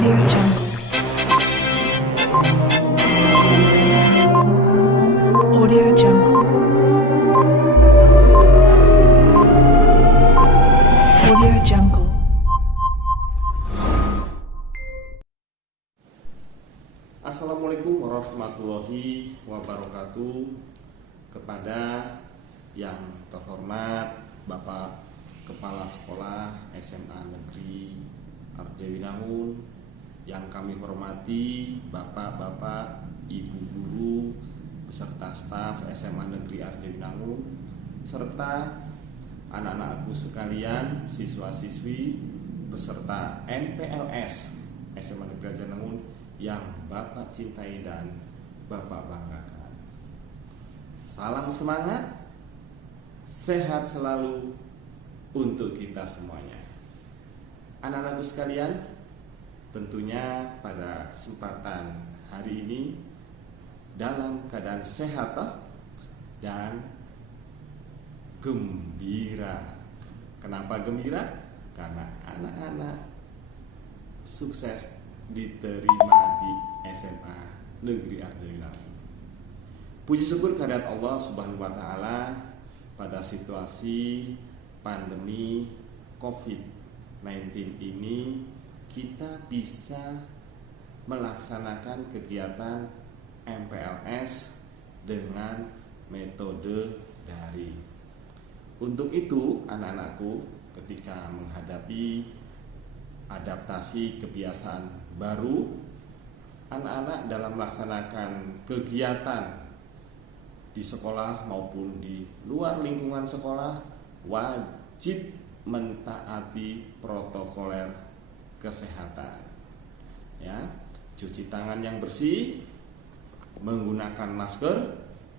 Audio Jungle. Audio Jungle. Audio Jungle. Assalamualaikum warahmatullahi wabarakatuh. Kepada yang terhormat Bapak Kepala Sekolah SMA Negeri Arjawinangun, yang kami hormati Bapak-bapak, Ibu guru beserta staf SMA Negeri Arjawinangun, serta anak-anakku sekalian, siswa-siswi beserta NPLS SMA Negeri Arjawinangun yang Bapak cintai dan Bapak banggakan. Salam semangat, sehat selalu untuk kita semuanya. Anak-anakku sekalian, tentunya pada kesempatan hari ini dalam keadaan sehat dan gembira. Kenapa gembira? Karena anak-anak sukses diterima di SMA Negeri Arjawinangun. Puji syukur kehadirat Allah Subhanahu wa taala, pada situasi pandemi COVID-19 ini kita bisa melaksanakan kegiatan MPLS dengan metode daring. Untuk itu, anak-anakku, ketika menghadapi adaptasi kebiasaan baru, anak-anak dalam melaksanakan kegiatan di sekolah maupun di luar lingkungan sekolah wajib mentaati protokoler kesehatan. Ya, cuci tangan yang bersih, menggunakan masker.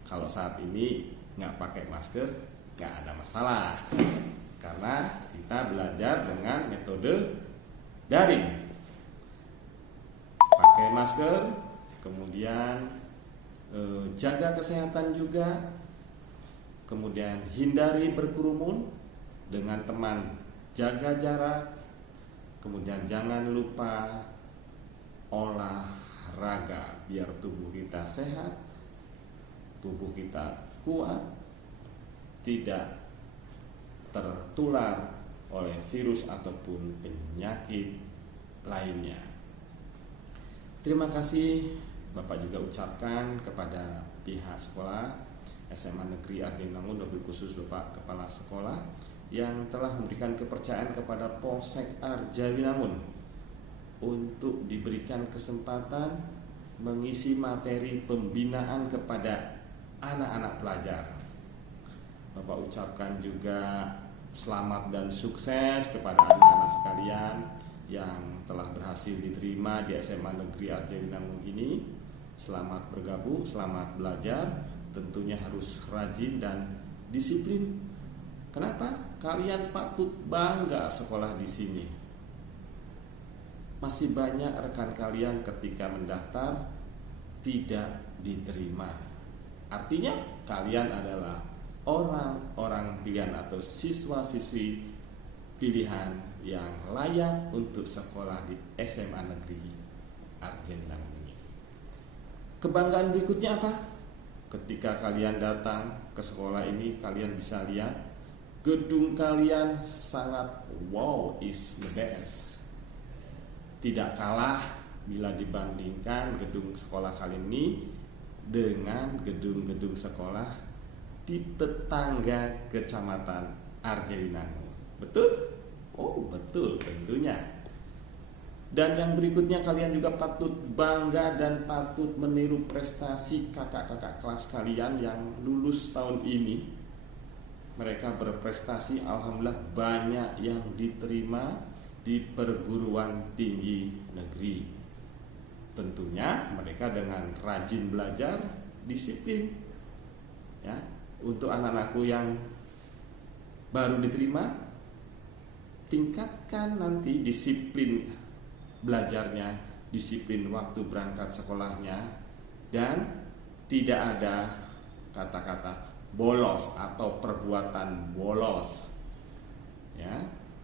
Kalau saat ini nggak pakai masker, nggak ada masalah, karena kita belajar dengan metode daring. Pakai masker, kemudian jaga kesehatan juga, kemudian hindari berkerumun dengan teman, jaga jarak, kemudian jangan lupa olahraga biar tubuh kita sehat, tubuh kita kuat, tidak tertular oleh virus ataupun penyakit lainnya. Terima kasih Bapak juga ucapkan kepada pihak sekolah SMA Negeri Arjawinangun, wabil khusus Bapak Kepala Sekolah yang telah memberikan kepercayaan kepada Polsek Arjawinangun untuk diberikan kesempatan mengisi materi pembinaan kepada anak-anak pelajar. Bapak ucapkan juga selamat dan sukses kepada anak-anak sekalian yang telah berhasil diterima di SMA Negeri Arjawinangun ini. Selamat bergabung, selamat belajar. Tentunya harus rajin dan disiplin. Kenapa? Kalian patut bangga sekolah di sini. Masih banyak rekan kalian ketika mendaftar tidak diterima. Artinya kalian adalah orang-orang pilihan atau siswa-siswi pilihan yang layak untuk sekolah di SMA Negeri Arjawinangun. Kebanggaan berikutnya apa? Ketika kalian datang ke sekolah ini, kalian bisa lihat gedung kalian sangat wow, is the best. Tidak kalah bila dibandingkan gedung sekolah kalian ini dengan gedung-gedung sekolah di tetangga Kecamatan Arjawinangun. Betul? Oh, betul tentunya. Dan yang berikutnya, kalian juga patut bangga dan patut meniru prestasi kakak-kakak kelas kalian yang lulus tahun ini. Mereka berprestasi, alhamdulillah banyak yang diterima di perguruan tinggi negeri. Tentunya mereka dengan rajin belajar, disiplin. Ya, untuk anak-anakku yang baru diterima, tingkatkan nanti disiplin belajarnya, disiplin waktu berangkat sekolahnya, dan tidak ada kata-kata bolos atau perbuatan bolos. Ya,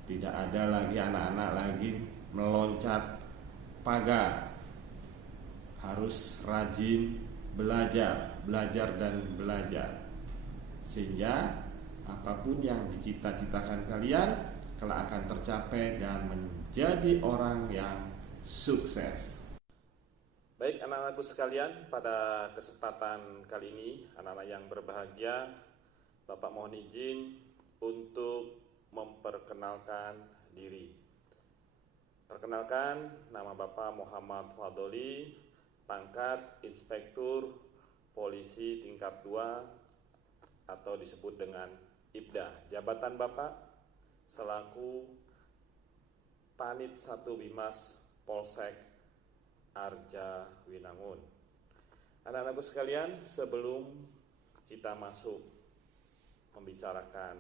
tidak ada lagi anak-anak lagi meloncat pagar, harus rajin belajar dan belajar, sehingga apapun yang dicita-citakan kalian kelak akan tercapai dan menjadi orang yang sukses. Baik anak-anakku sekalian, pada kesempatan kali ini, anak-anak yang berbahagia, Bapak mohon izin untuk memperkenalkan diri. Perkenalkan, nama Bapak Muhammad Fadoli, pangkat Inspektur Polisi tingkat 2 atau disebut dengan IPDA. Jabatan Bapak selaku Panit 1 Bimas Polsek Arja Winangun. Anak-anakku sekalian, sebelum kita masuk membicarakan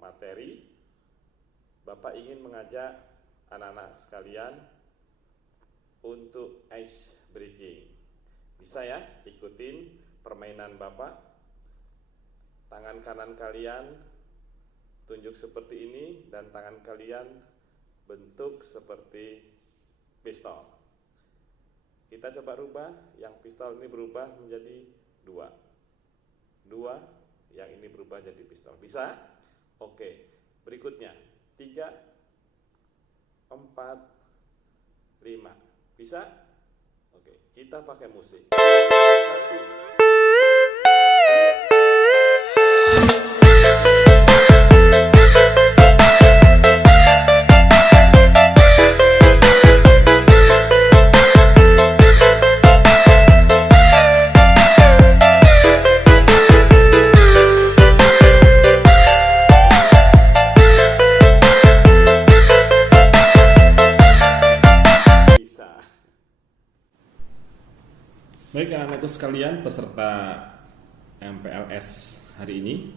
materi, Bapak ingin mengajak anak-anak sekalian untuk ice breaking. Bisa ya, ikutin permainan Bapak. Tangan kanan kalian tunjuk seperti ini dan tangan kalian bentuk seperti pistol. Kita coba rubah, yang pistol ini berubah menjadi 2, yang ini berubah jadi pistol. Bisa? Oke. Berikutnya 3, 4, 5. Bisa? Oke, kita pakai musik. 1, Baik anak-anakku sekalian, peserta MPLS hari ini,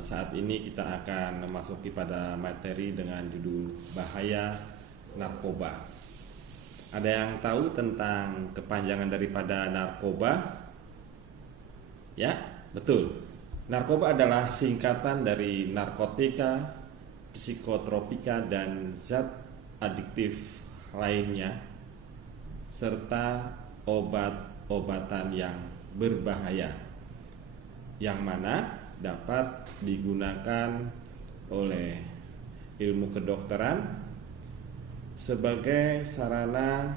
saat ini kita akan memasuki pada materi dengan judul Bahaya Narkoba. Ada yang tahu tentang kepanjangan daripada narkoba? Ya, betul. Narkoba adalah singkatan dari narkotika, psikotropika, dan zat adiktif lainnya, serta obat-obatan yang berbahaya yang mana dapat digunakan oleh ilmu kedokteran sebagai sarana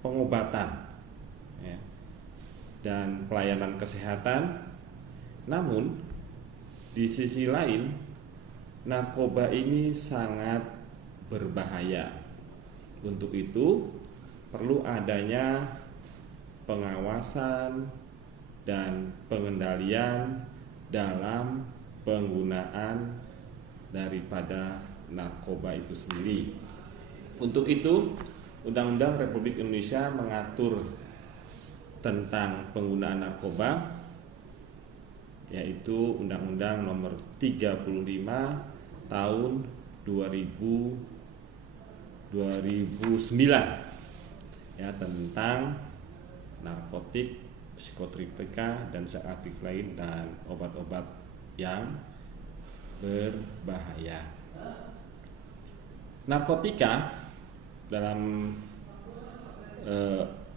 pengobatan ya, dan pelayanan kesehatan. Namun di sisi lain, narkoba ini sangat berbahaya. Untuk itu perlu adanya pengawasan dan pengendalian dalam penggunaan daripada narkoba itu sendiri. Untuk itu, Undang-Undang Republik Indonesia mengatur tentang penggunaan narkoba, yaitu Undang-Undang Nomor 35 Tahun 2009 ya, tentang narkotik, psikotropika, dan zat aktif lain dan obat-obat yang berbahaya. Narkotika dalam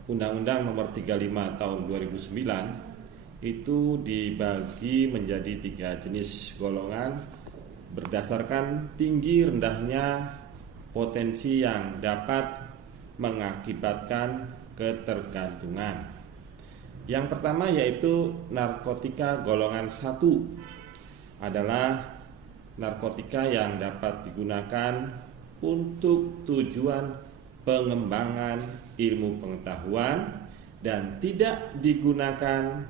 Undang-Undang Nomor 35 Tahun 2009 itu dibagi menjadi 3 jenis golongan berdasarkan tinggi rendahnya potensi yang dapat mengakibatkan ketergantungan. Yang pertama yaitu narkotika golongan 1 adalah narkotika yang dapat digunakan untuk tujuan pengembangan ilmu pengetahuan dan tidak digunakan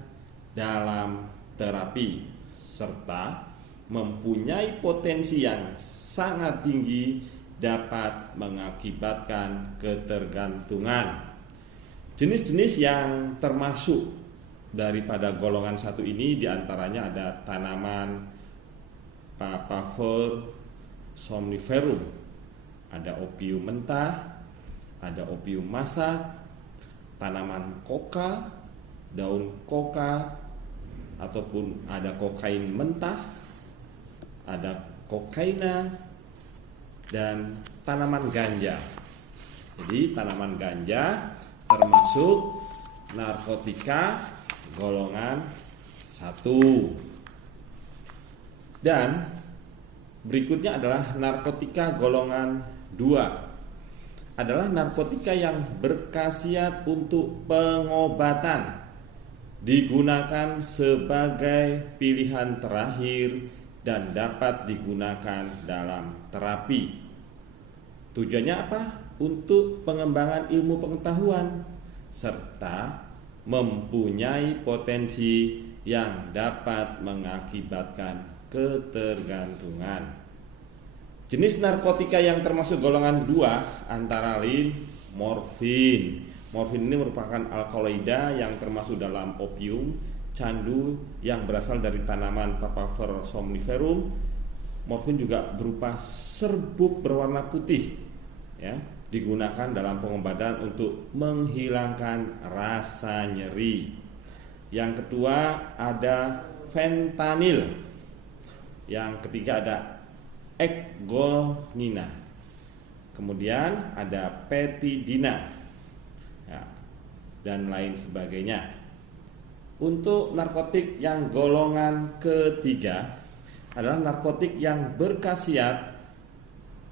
dalam terapi serta mempunyai potensi yang sangat tinggi dapat mengakibatkan ketergantungan. Jenis-jenis yang termasuk daripada golongan 1 ini diantaranya ada tanaman Papaver somniferum, ada opium mentah, ada opium masak, tanaman koka, daun koka, ataupun ada kokain mentah, ada kokaina, dan tanaman ganja. Jadi tanaman ganja termasuk narkotika golongan 1. Dan berikutnya adalah narkotika golongan 2. Adalah narkotika yang berkhasiat untuk pengobatan, digunakan sebagai pilihan terakhir dan dapat digunakan dalam terapi. Tujuannya apa? Untuk pengembangan ilmu pengetahuan serta mempunyai potensi yang dapat mengakibatkan ketergantungan. Jenis narkotika yang termasuk golongan 2 antara lain morfin. Morfin ini merupakan alkaloida yang termasuk dalam opium, candu yang berasal dari tanaman Papaver somniferum. Morfin juga berupa serbuk berwarna putih, ya, digunakan dalam pengobatan untuk menghilangkan rasa nyeri. Yang kedua ada fentanyl. Yang ketiga ada ekgonina. Kemudian ada petidina, ya, dan lain sebagainya. Untuk narkotik yang golongan ketiga adalah narkotik yang berkhasiat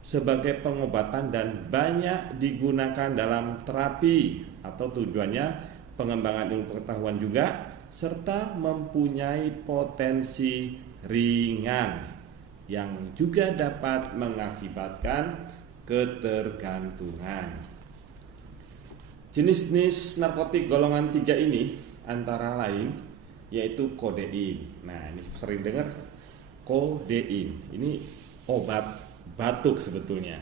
sebagai pengobatan dan banyak digunakan dalam terapi atau tujuannya pengembangan ilmu pengetahuan juga, serta mempunyai potensi ringan yang juga dapat mengakibatkan ketergantungan. Jenis-jenis narkotik golongan 3 ini antara lain yaitu kodein. Nah, ini sering dengar kodein. Ini obat batuk sebetulnya.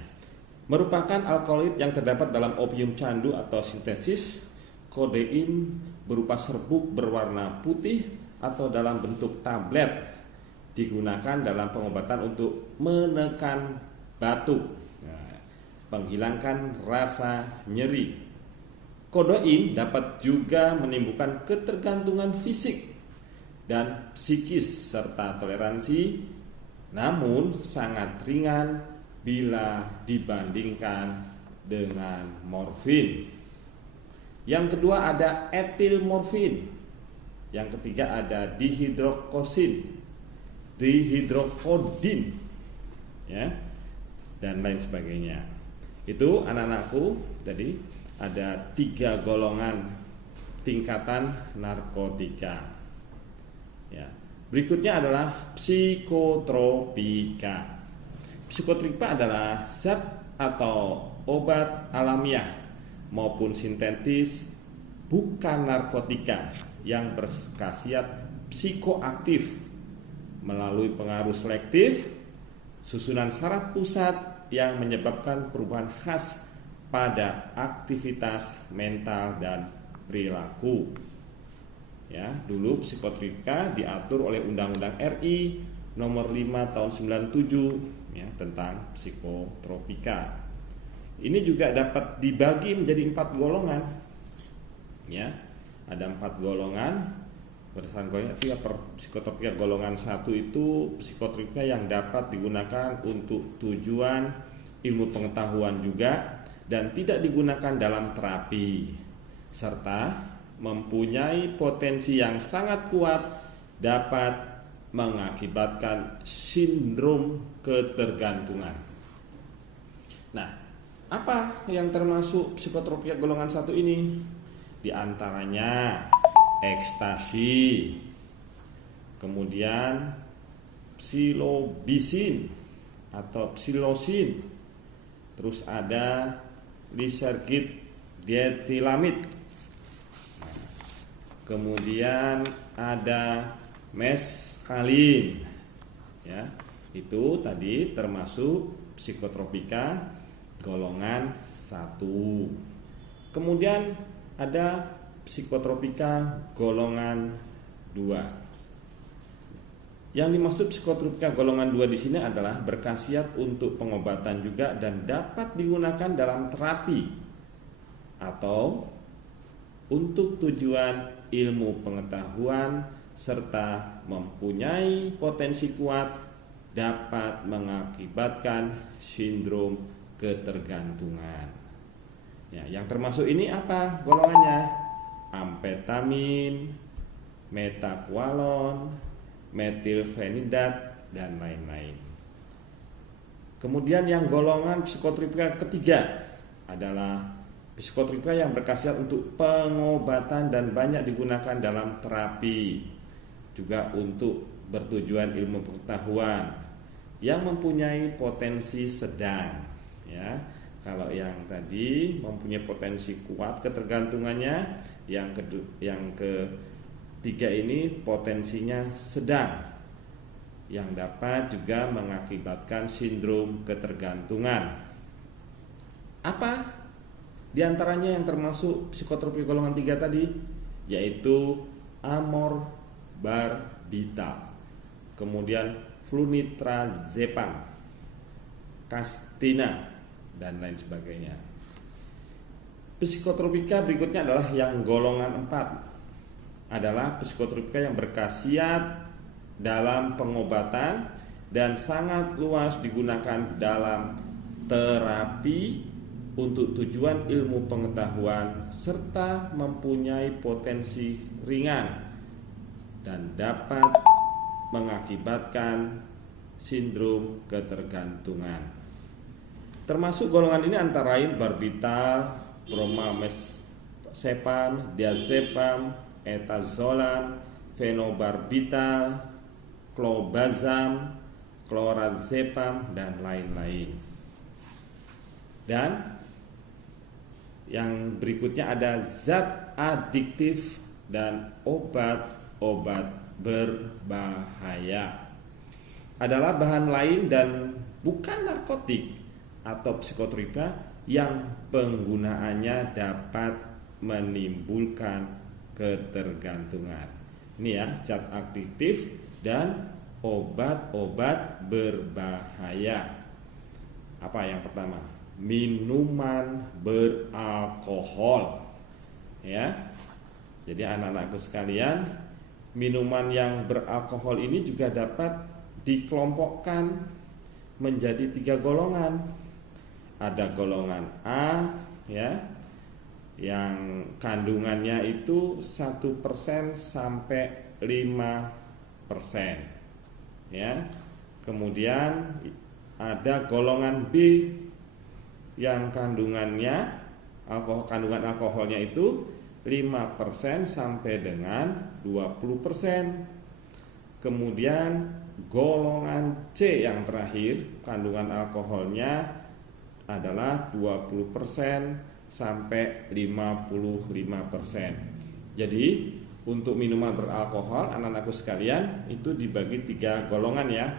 Merupakan alkaloid yang terdapat dalam opium candu atau sintesis. Kodein berupa serbuk berwarna putih atau dalam bentuk tablet, digunakan dalam pengobatan untuk menekan batuk, menghilangkan rasa nyeri. Kodein dapat juga menimbulkan ketergantungan fisik dan psikis serta toleransi, namun sangat ringan bila dibandingkan dengan morfin. Yang kedua ada etilmorfin. Yang ketiga ada dihidrokosin, dihidrokodin, ya, dan lain sebagainya. Itu anak-anakku, tadi ada 3 golongan tingkatan narkotika, ya. Berikutnya adalah psikotropika. Psikotropika adalah zat atau obat alamiah maupun sintetis bukan narkotika yang berkhasiat psikoaktif melalui pengaruh selektif susunan saraf pusat yang menyebabkan perubahan khas pada aktivitas mental dan perilaku. Ya, dulu psikotropika diatur oleh Undang-Undang RI nomor 5 tahun 97, ya, tentang psikotropika. Ini juga dapat dibagi menjadi 4 golongan. Ya, ada 4 golongan. Berdasarkan golongan psikotropika golongan 1 itu psikotropika yang dapat digunakan untuk tujuan ilmu pengetahuan juga dan tidak digunakan dalam terapi, serta mempunyai potensi yang sangat kuat dapat mengakibatkan sindrom ketergantungan. Nah, apa yang termasuk psikotropika golongan 1 ini? Di antaranya ekstasi, kemudian psilobisin atau psilosin, terus ada lisergid dietilamid, kemudian ada meskalin, ya, itu tadi termasuk psikotropika golongan 1. Kemudian ada psikotropika golongan 2. Yang dimaksud psikotropika golongan 2 di sini adalah berkhasiat untuk pengobatan juga dan dapat digunakan dalam terapi atau untuk tujuan ilmu pengetahuan serta mempunyai potensi kuat dapat mengakibatkan sindrom ketergantungan. Ya, yang termasuk ini apa golongannya? Amfetamin, metakualon, metilfenidat, dan lain-lain. Kemudian yang golongan psikotropika ketiga adalah psikotropika yang berkhasiat untuk pengobatan dan banyak digunakan dalam terapi, juga untuk bertujuan ilmu pengetahuan yang mempunyai potensi sedang. Ya, kalau yang tadi mempunyai potensi kuat ketergantungannya, yang ketiga ini potensinya sedang, yang dapat juga mengakibatkan sindrom ketergantungan. Apa di antaranya yang termasuk psikotropika golongan 3 tadi? Yaitu amorbarbital, kemudian flunitrazepam, kastina, dan lain sebagainya. Psikotropika berikutnya adalah yang golongan 4, adalah psikotropika yang berkhasiat dalam pengobatan dan sangat luas digunakan dalam terapi untuk tujuan ilmu pengetahuan serta mempunyai potensi ringan dan dapat mengakibatkan sindrom ketergantungan. Termasuk golongan ini antara lain barbital, bromazepam, diazepam, etazolam, fenobarbital, clobazam, clorazepam, dan lain-lain. Dan yang berikutnya ada zat adiktif dan obat-obat berbahaya. Adalah bahan lain dan bukan narkotik atau psikotropika yang penggunaannya dapat menimbulkan ketergantungan. Ini ya, zat adiktif dan obat-obat berbahaya. Apa yang pertama? Minuman beralkohol. Ya. Jadi anak-anakku sekalian, minuman yang beralkohol ini juga dapat dikelompokkan menjadi 3 golongan. Ada golongan A, ya, yang kandungannya itu 1% sampai 5%, ya. Kemudian ada golongan B yang kandungan alkoholnya itu 5% sampai dengan 20%. Kemudian golongan C yang terakhir, kandungan alkoholnya adalah 20% sampai 55%. Jadi untuk minuman beralkohol, anak-anakku sekalian, itu dibagi 3 golongan ya.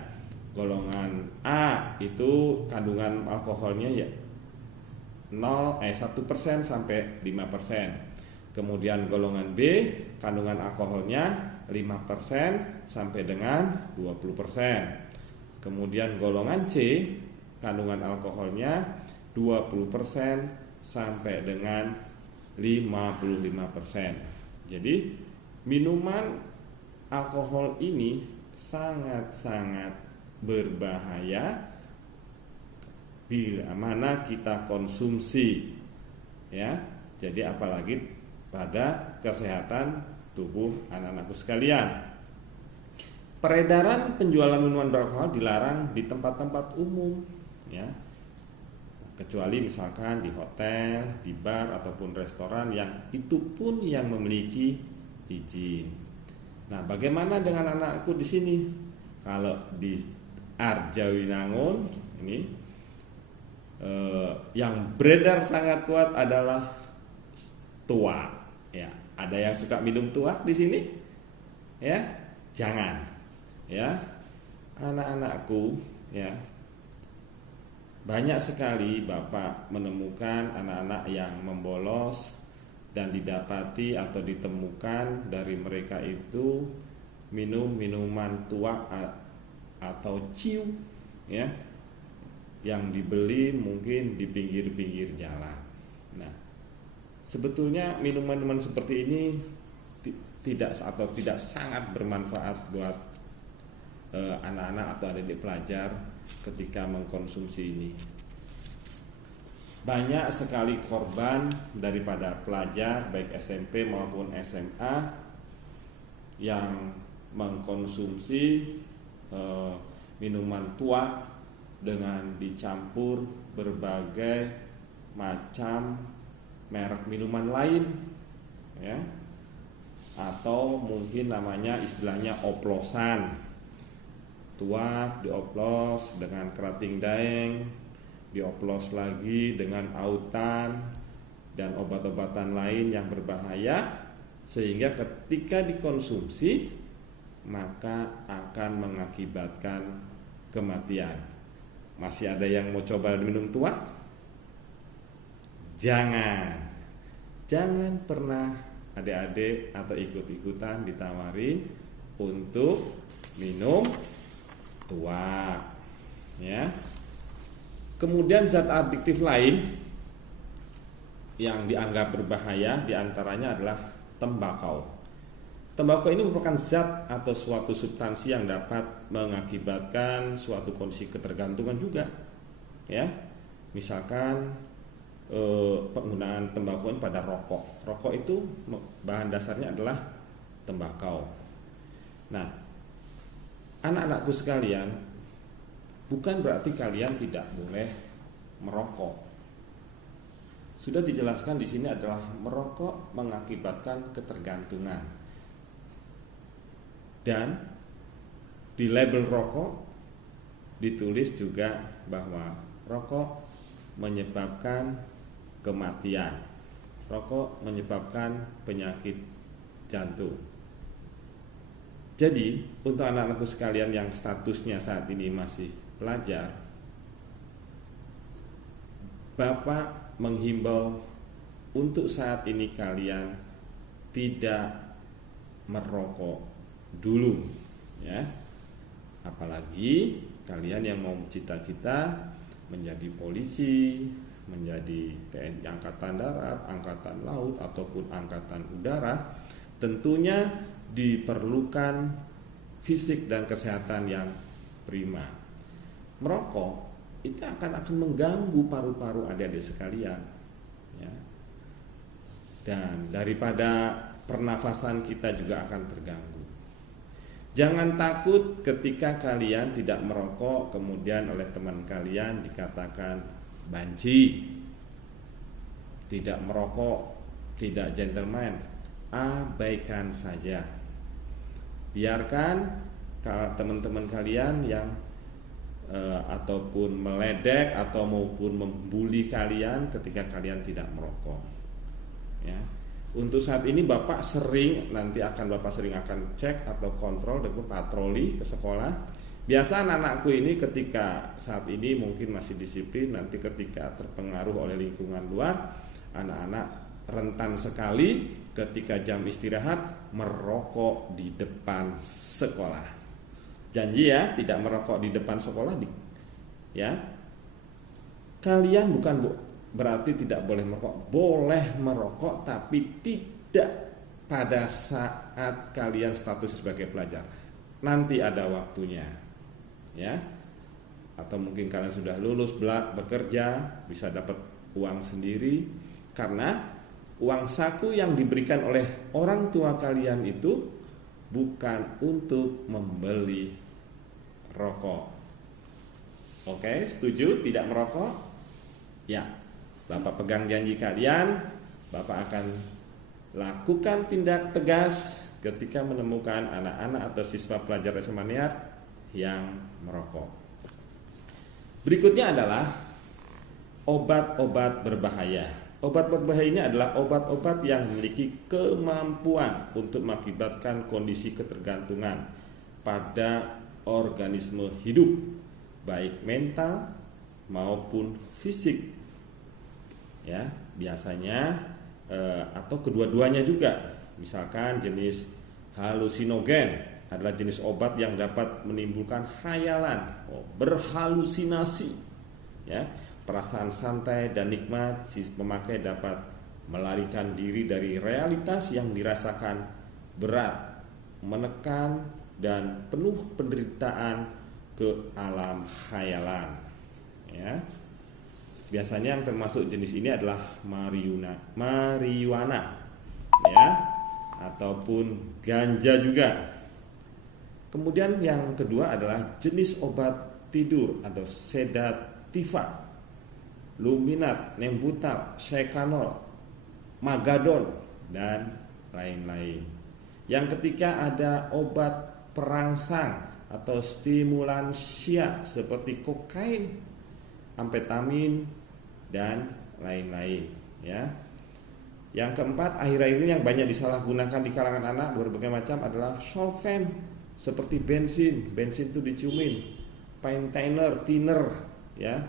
Golongan A itu kandungan alkoholnya ya 1% sampai 5%. Kemudian golongan B kandungan alkoholnya 5% sampai dengan 20%. Kemudian golongan C kandungan alkoholnya 20% sampai dengan 55%. Jadi minuman alkohol ini sangat-sangat berbahaya bila mana kita konsumsi, ya. Jadi apalagi pada kesehatan tubuh anak-anakku sekalian. Peredaran penjualan minuman beralkohol dilarang di tempat-tempat umum, ya. Kecuali misalkan di hotel, di bar ataupun restoran yang itu pun yang memiliki izin. Nah, bagaimana dengan anakku di sini? Kalau di Arjawinangun ini yang beredar sangat kuat adalah tuak. Ya, ada yang suka minum tuak di sini? Ya, jangan. Ya, anak-anakku, ya. Banyak sekali Bapak menemukan anak-anak yang membolos dan didapati atau ditemukan dari mereka itu minum minuman tuak atau ciu, ya, yang dibeli mungkin di pinggir-pinggir jalan. Nah, sebetulnya minuman-minuman seperti ini tidak sangat bermanfaat buat anak-anak atau adik-adik pelajar ketika mengkonsumsi ini. banyak sekali korban daripada pelajar baik SMP maupun SMA yang mengkonsumsi minuman tua dengan dicampur berbagai macam merek minuman lain, ya, atau mungkin namanya istilahnya oplosan. Tuak dioplos dengan kerating daeng, dioplos lagi dengan autan dan obat-obatan lain yang berbahaya, sehingga ketika dikonsumsi maka akan mengakibatkan kematian. Masih ada yang mau coba minum tuak? Jangan pernah adik-adik atau ikut-ikutan ditawarin untuk minum tuak, ya. Kemudian zat adiktif lain yang dianggap berbahaya diantaranya adalah tembakau. Tembakau ini merupakan zat atau suatu substansi yang dapat mengakibatkan suatu kondisi ketergantungan juga, ya. Misalkan penggunaan tembakau pada rokok. Rokok itu bahan dasarnya adalah tembakau. Nah, anak-anakku sekalian, bukan berarti kalian tidak boleh merokok. Sudah dijelaskan di sini adalah merokok mengakibatkan ketergantungan. Dan di label rokok ditulis juga bahwa rokok menyebabkan kematian. Rokok menyebabkan penyakit jantung. Jadi, untuk anak-anakku sekalian yang statusnya saat ini masih pelajar, Bapak menghimbau untuk saat ini kalian tidak merokok dulu, ya. Apalagi kalian yang mau cita-cita menjadi polisi, menjadi TNI Angkatan Darat, Angkatan Laut ataupun Angkatan Udara, tentunya diperlukan fisik dan kesehatan yang prima. Merokok itu akan mengganggu paru-paru adik-adik sekalian, ya. Dan daripada pernafasan kita juga akan terganggu. Jangan takut ketika kalian tidak merokok kemudian oleh teman kalian dikatakan banci, tidak merokok, tidak gentleman. Abaikan saja. Biarkan teman-teman kalian yang ataupun meledek atau maupun membuli kalian ketika kalian tidak merokok, ya. Untuk saat ini Bapak sering akan cek atau kontrol dengan patroli ke sekolah. Biasa anak-anakku ini ketika saat ini mungkin masih disiplin, nanti ketika terpengaruh oleh lingkungan luar, anak-anak rentan sekali ketika jam istirahat merokok di depan sekolah. Janji ya, tidak merokok di depan sekolah, ya. Kalian bukan berarti tidak boleh merokok, boleh merokok tapi tidak pada saat kalian status sebagai pelajar. Nanti ada waktunya, ya. Atau mungkin kalian sudah lulus bekerja, bisa dapat uang sendiri, karena uang saku yang diberikan oleh orang tua kalian itu bukan untuk membeli rokok. Oke, setuju tidak merokok? Ya, Bapak pegang janji kalian, Bapak akan lakukan tindak tegas ketika menemukan anak-anak atau siswa pelajar SMA Niat yang merokok. Berikutnya adalah obat-obat berbahaya. Obat berbahaya ini adalah obat-obat yang memiliki kemampuan untuk mengakibatkan kondisi ketergantungan pada organisme hidup, baik mental maupun fisik. Ya, biasanya atau kedua-duanya juga. Misalkan jenis halusinogen adalah jenis obat yang dapat menimbulkan khayalan, berhalusinasi, ya, perasaan santai dan nikmat. Si pemakai dapat melarikan diri dari realitas yang dirasakan berat, menekan dan penuh penderitaan ke alam khayalan, ya. Biasanya yang termasuk jenis ini adalah marijuana, ya, ataupun ganja juga. Kemudian yang kedua adalah jenis obat tidur atau sedativa, Luminat, Nembutal, Sekanol, Magadon, dan lain-lain. Yang ketiga ada obat perangsang atau stimulansia seperti kokain, amfetamin, dan lain-lain, ya. Yang keempat, akhir-akhir ini yang banyak disalahgunakan di kalangan anak berbagai macam adalah solvent seperti bensin itu diciumin, paint thinner, ya,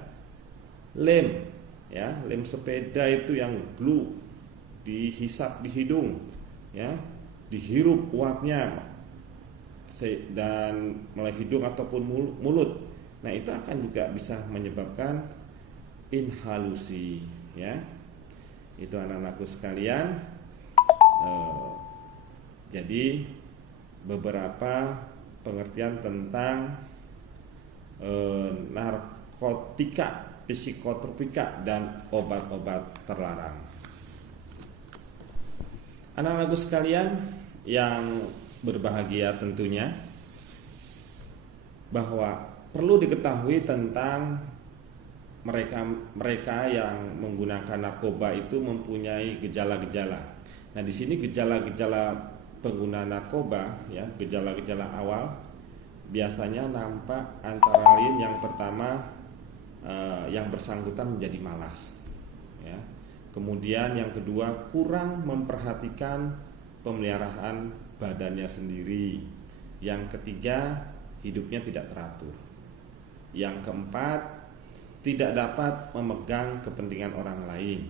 lem, ya, lem sepeda itu yang glue dihisap di hidung, ya, dihirup uapnya dan melalui hidung ataupun mulut. Nah, itu akan juga bisa menyebabkan inhalusi, ya. Itu anak-anakku sekalian. Jadi beberapa pengertian tentang narkotika, psikotropika, dan obat-obat terlarang. Anak-anakku sekalian yang berbahagia, tentunya bahwa perlu diketahui tentang mereka yang menggunakan narkoba itu mempunyai gejala-gejala. Nah, di sini gejala-gejala pengguna narkoba, ya, gejala-gejala awal biasanya nampak antara lain yang pertama yang bersangkutan menjadi malas, ya. Kemudian yang kedua kurang memperhatikan pemeliharaan badannya sendiri. Yang ketiga hidupnya tidak teratur. Yang keempat tidak dapat memegang kepentingan orang lain.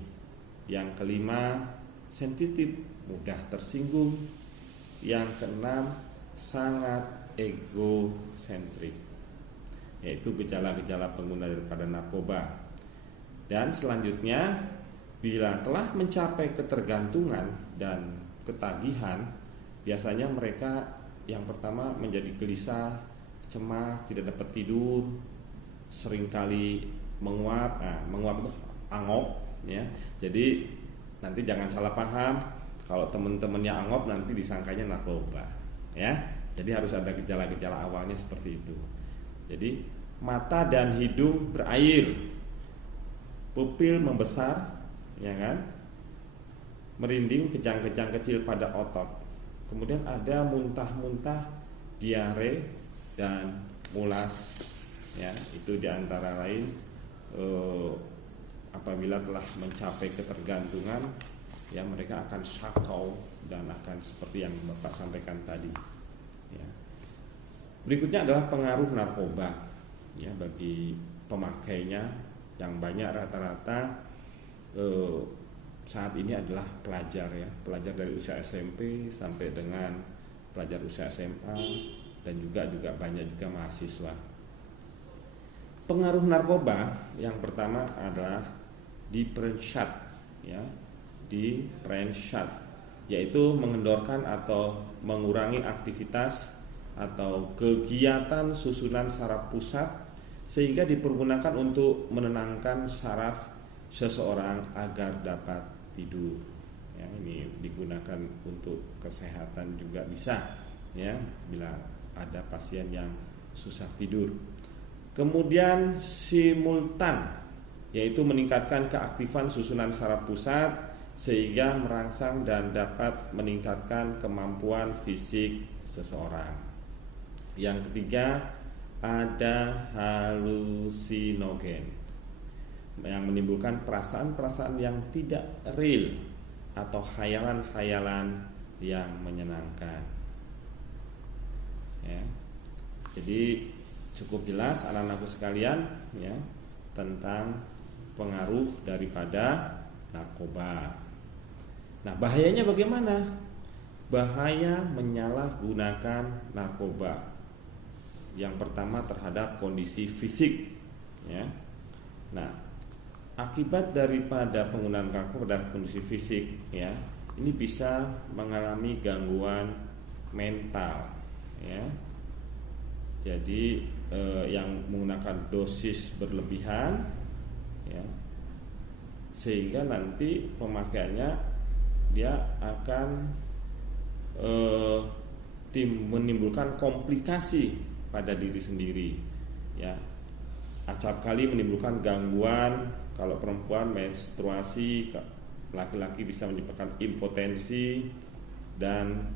Yang kelima sensitif, mudah tersinggung. Yang keenam sangat egosentrik, yaitu gejala-gejala pengguna daripada narkoba. Dan selanjutnya, bila telah mencapai ketergantungan dan ketagihan, biasanya mereka yang pertama menjadi gelisah, cemas, tidak dapat tidur, seringkali menguap. Menguap itu angop, ya. Jadi nanti jangan salah paham, kalau teman-temannya angop nanti disangkanya narkoba, ya. Jadi harus ada gejala-gejala awalnya seperti itu. Jadi mata dan hidung berair, pupil membesar, ya kan, merinding, kejang-kejang kecil pada otot. Kemudian ada muntah-muntah, diare, dan mulas, ya. Itu diantara lain apabila telah mencapai ketergantungan, ya, mereka akan sakau dan akan seperti yang Bapak sampaikan tadi, ya. Berikutnya adalah pengaruh narkoba, ya, bagi pemakainya yang banyak rata-rata saat ini adalah pelajar, ya, pelajar dari usia SMP sampai dengan pelajar usia SMA, dan juga banyak juga mahasiswa. Pengaruh narkoba yang pertama adalah differentiate, ya, differentiate, yaitu mengendorkan atau mengurangi aktivitas atau kegiatan susunan saraf pusat sehingga dipergunakan untuk menenangkan saraf seseorang agar dapat tidur, ya. Ini digunakan untuk kesehatan juga bisa, ya, bila ada pasien yang susah tidur. Kemudian simultan, yaitu meningkatkan keaktifan susunan saraf pusat sehingga merangsang dan dapat meningkatkan kemampuan fisik seseorang. Yang ketiga ada halusinogen yang menimbulkan perasaan-perasaan yang tidak real atau khayalan-khayalan yang menyenangkan, ya. Jadi cukup jelas anak-anakku sekalian, ya, tentang pengaruh daripada narkoba. Nah, bahayanya bagaimana? Bahaya menyalahgunakan narkoba. Yang pertama terhadap kondisi fisik, ya. Nah, akibat daripada penggunaan narkoba pada kondisi fisik, ya, ini bisa mengalami gangguan mental, ya. Jadi yang menggunakan dosis berlebihan, ya, sehingga nanti pemakaiannya dia akan menimbulkan komplikasi pada diri sendiri, ya. Acap kali menimbulkan gangguan, kalau perempuan menstruasi, laki-laki bisa menyebabkan impotensi dan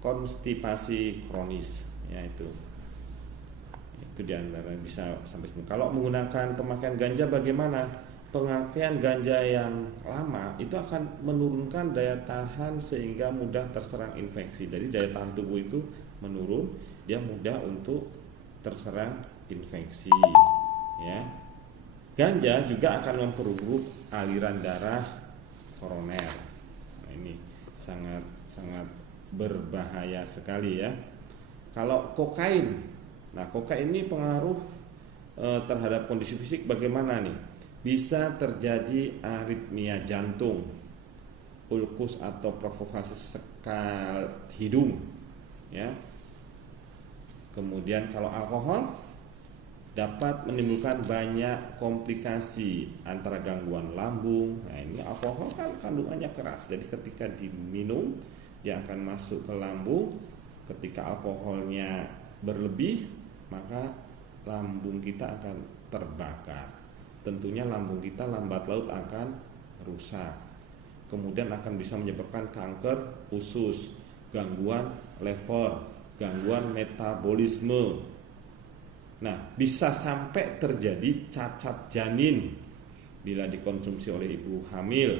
konstipasi kronis, ya itu diantara bisa sampai sembuh. Kalau menggunakan pemakaian ganja bagaimana? Pemakaian ganja yang lama itu akan menurunkan daya tahan sehingga mudah terserang infeksi. Jadi daya tahan tubuh itu menurun, dia mudah untuk terserang infeksi, ya. Ganja juga akan memperburuk aliran darah koroner. Nah, ini sangat berbahaya sekali, ya. Kalau kokain, nah kokain ini pengaruh terhadap kondisi fisik bagaimana nih? Bisa terjadi aritmia jantung, ulkus atau provokasi sekal hidung, ya. Kemudian kalau alkohol dapat menimbulkan banyak komplikasi antara gangguan lambung. Nah, ini alkohol kan kandungannya keras, jadi ketika diminum dia akan masuk ke lambung. Ketika alkoholnya berlebih, maka lambung kita akan terbakar. Tentunya lambung kita lambat laun akan rusak. Kemudian akan bisa menyebabkan kanker usus, gangguan lever, gangguan metabolisme. Nah, bisa sampai terjadi cacat janin bila dikonsumsi oleh ibu hamil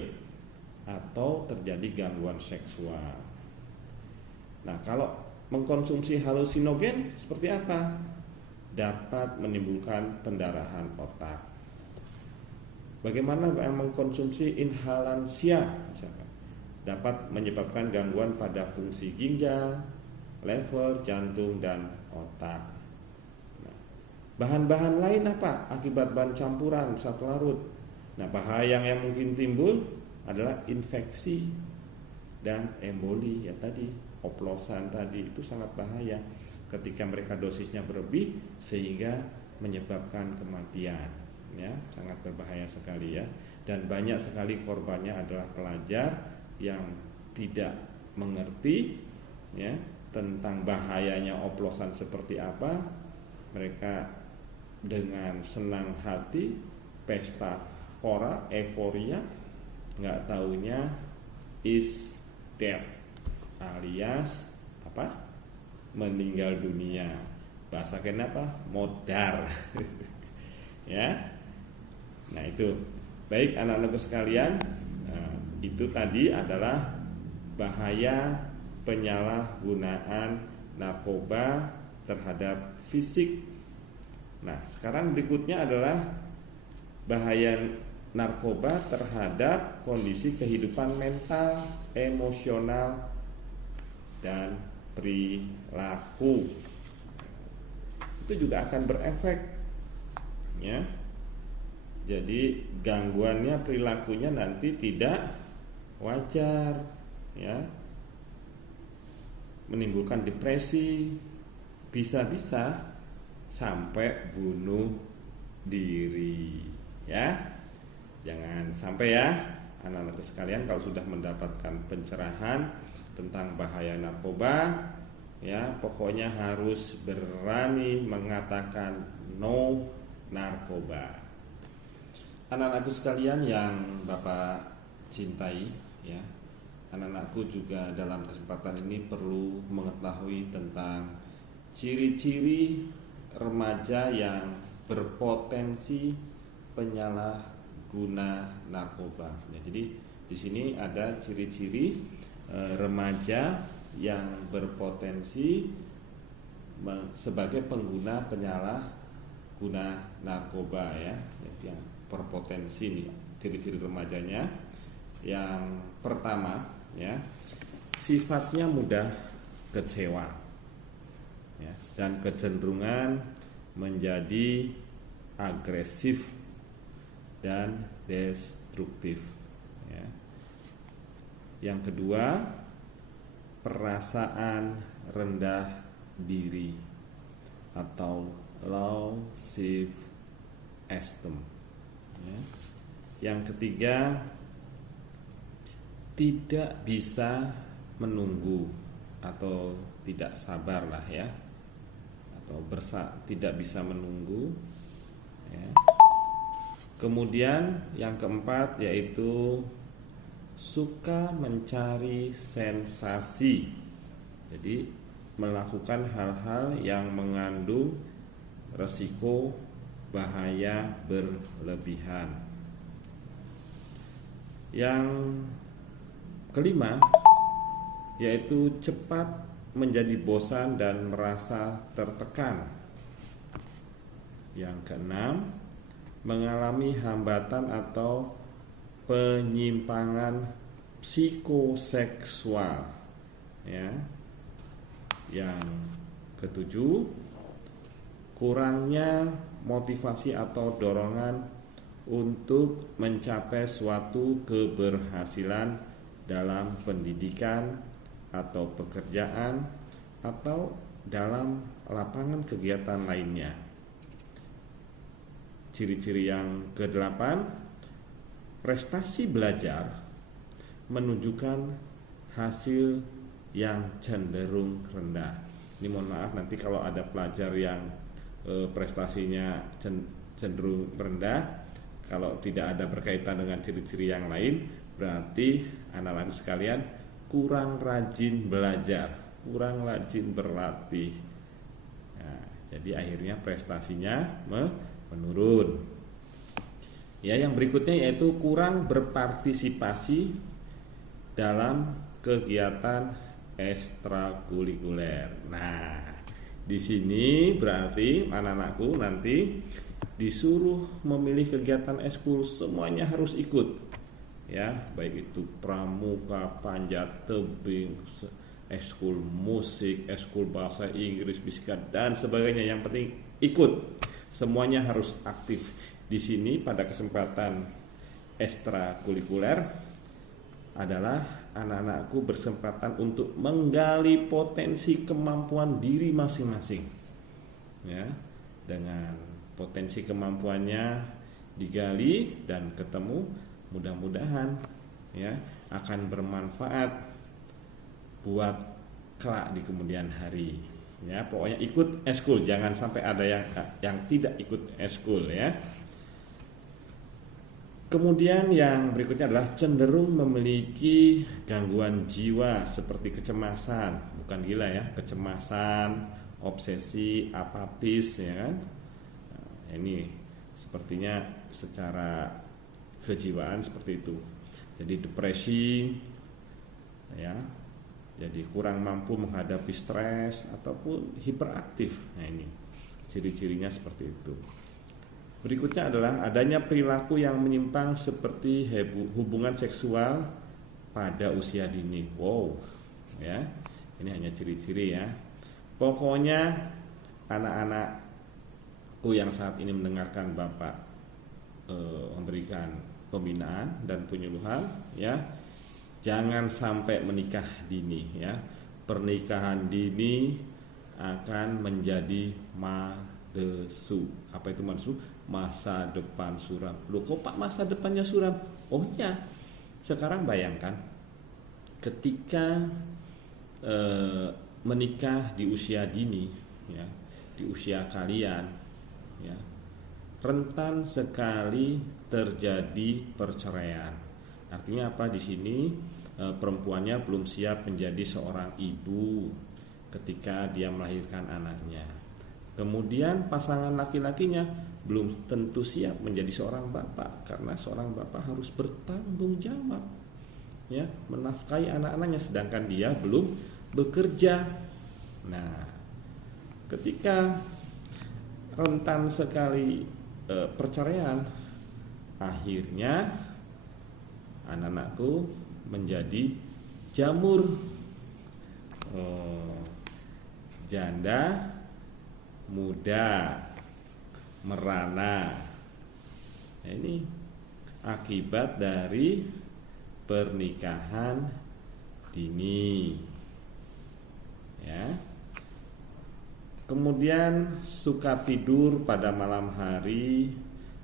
atau terjadi gangguan seksual. Nah, kalau mengkonsumsi halusinogen seperti apa? Dapat menimbulkan pendarahan otak. Bagaimana mengkonsumsi inhalansia misalkan? Dapat menyebabkan gangguan pada fungsi ginjal, lever, jantung, dan otak. Bahan-bahan lain apa? Akibat bahan campuran satu larut. Nah, bahaya yang mungkin timbul adalah infeksi dan emboli, ya tadi, oplosan tadi, itu sangat bahaya ketika mereka dosisnya berlebih sehingga menyebabkan kematian, ya, sangat berbahaya sekali, ya. Dan banyak sekali korbannya adalah pelajar yang tidak mengerti, ya, tentang bahayanya oplosan seperti apa. Mereka dengan senang hati pesta pora, euforia, nggak taunya is dead, alias apa? Meninggal dunia. Bahasa kenapa? Modar. Ya. Nah, itu. Baik anak-anakku sekalian, itu tadi adalah bahaya penyalahgunaan narkoba terhadap fisik. Nah, sekarang berikutnya adalah bahaya narkoba terhadap kondisi kehidupan mental, emosional, dan perilaku. Itu juga akan berefek, ya. Jadi gangguannya perilakunya nanti tidak wajar, ya. Menimbulkan depresi, bisa-bisa sampai bunuh diri, ya. Jangan sampai, ya anak-anakku sekalian. Kalau sudah mendapatkan pencerahan tentang bahaya narkoba, ya pokoknya harus berani mengatakan no narkoba. Anak-anakku sekalian yang Bapak cintai, ya, anak-anakku juga dalam kesempatan ini perlu mengetahui tentang ciri-ciri remaja yang berpotensi penyalahguna narkoba. Ya, jadi di sini ada ciri-ciri remaja yang berpotensi sebagai pengguna penyalahguna narkoba, ya. Jadi yang berpotensi nih ciri-ciri remajanya. Yang pertama, ya, sifatnya mudah kecewa, ya, dan kecenderungan menjadi agresif dan destruktif, ya. Yang kedua, perasaan rendah diri atau low self esteem, ya. Yang ketiga, tidak bisa menunggu atau tidak sabar lah ya, atau tidak bisa menunggu ya. Kemudian yang keempat yaitu suka mencari sensasi. Jadi melakukan hal-hal yang mengandung resiko bahaya berlebihan. Yang kelima yaitu cepat menjadi bosan dan merasa tertekan. Yang keenam, mengalami hambatan atau penyimpangan psikoseksual ya. Yang ketujuh, kurangnya motivasi atau dorongan untuk mencapai suatu keberhasilan dalam pendidikan atau pekerjaan atau dalam lapangan kegiatan lainnya. Ciri-ciri yang kedelapan, prestasi belajar menunjukkan hasil yang cenderung rendah. Ini mohon maaf nanti kalau ada pelajar yang prestasinya cenderung rendah, kalau tidak ada berkaitan dengan ciri-ciri yang lain, berarti anak-anak sekalian kurang rajin belajar, kurang rajin berlatih. Nah, jadi akhirnya prestasinya menurun. Ya, yang berikutnya yaitu kurang berpartisipasi dalam kegiatan ekstrakurikuler. Nah, di sini berarti anak-anakku nanti disuruh memilih kegiatan ekskul, semuanya harus ikut. Ya, baik itu pramuka, panjat tebing, ekskul musik, ekskul bahasa Inggris, fisika dan sebagainya. Yang penting ikut. Semuanya harus aktif. Di sini pada kesempatan ekstrakurikuler adalah anak-anakku berkesempatan untuk menggali potensi kemampuan diri masing-masing. Ya, dengan potensi kemampuannya digali dan ketemu, mudah-mudahan ya akan bermanfaat buat kelak di kemudian hari. Ya, pokoknya ikut ekskul, jangan sampai ada yang tidak ikut ekskul ya. Kemudian yang berikutnya adalah cenderung memiliki gangguan jiwa seperti kecemasan, bukan gila ya, kecemasan, obsesi, apatis ya kan. Nah, ini sepertinya secara kejiwaan seperti itu. Jadi depresi ya. Jadi kurang mampu menghadapi stres ataupun hiperaktif. Nah, ini ciri-cirinya seperti itu. Berikutnya adalah adanya perilaku yang menyimpang seperti hubungan seksual pada usia dini. Wow, ya, ini hanya ciri-ciri ya. Pokoknya anak-anakku yang saat ini mendengarkan Bapak memberikan pembinaan dan penyuluhan, ya, jangan sampai menikah dini ya. Pernikahan dini akan menjadi madesu. Apa itu madesu? Masa depan suram. Loh, kok Pak masa depannya suram? Oh ya, sekarang bayangkan ketika menikah di usia dini ya, di usia kalian ya, rentan sekali terjadi perceraian. Artinya apa di sini? Perempuannya belum siap menjadi seorang ibu ketika dia melahirkan anaknya. Kemudian pasangan laki-lakinya belum tentu siap menjadi seorang bapak, karena seorang bapak harus bertanggung jawab ya, menafkahi anak-anaknya sedangkan dia belum bekerja. Nah, ketika rentan sekali perceraian, akhirnya anak-anakku menjadi jamur, janda muda merana. Nah, ini akibat dari pernikahan dini ya. Kemudian suka tidur pada malam hari